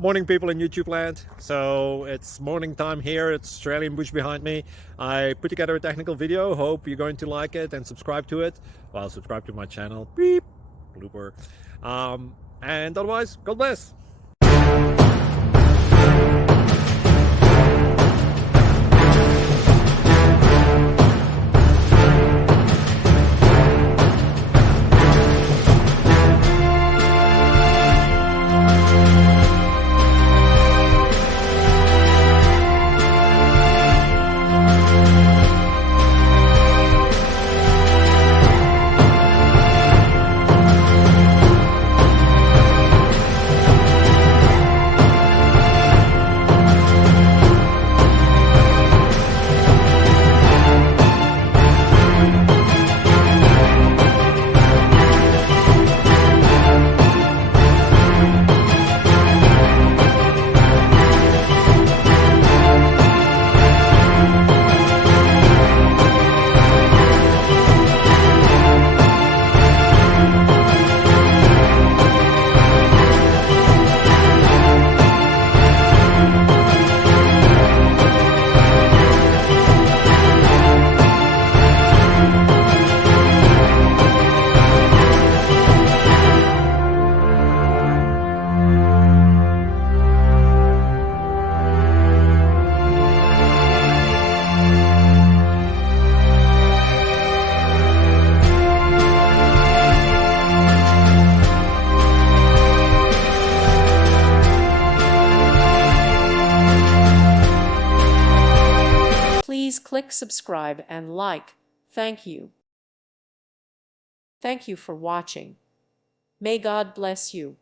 Morning, people in YouTube land. So it's morning time here. It's Australian bush behind me. I put together a technical video. Hope you're going to like it and subscribe to it. Well, subscribe to my channel. Beep. Blooper. And otherwise, God bless. Please click subscribe and like. Thank you. Thank you for watching. May God bless you.